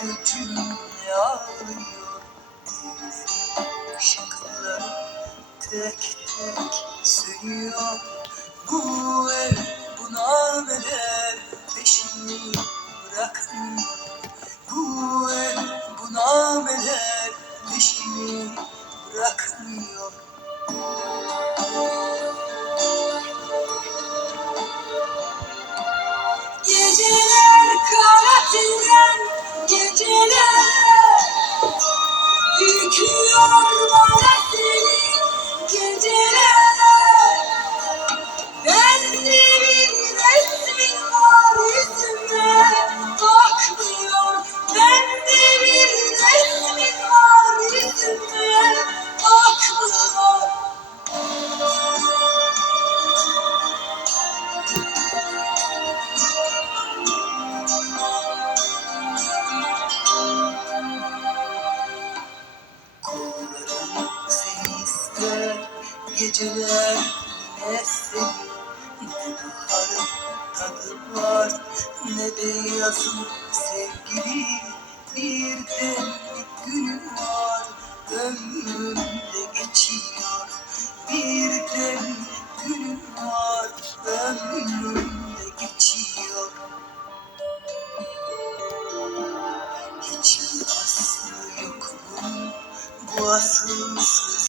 gün yağıyor tek tek sönüyor Bu ev buna bedel peşini bırakmıyor Bu ev buna bedel peşini bırakmıyor Geceler kara tren geceler essin Ne baharın tadı var. Ne de yazın sevgili Bir demlik günü var. Ömrümde geçiyor Bir demlik günü var. Ömrümde geçiyor. Hiç aslı yok bunun bu asılsız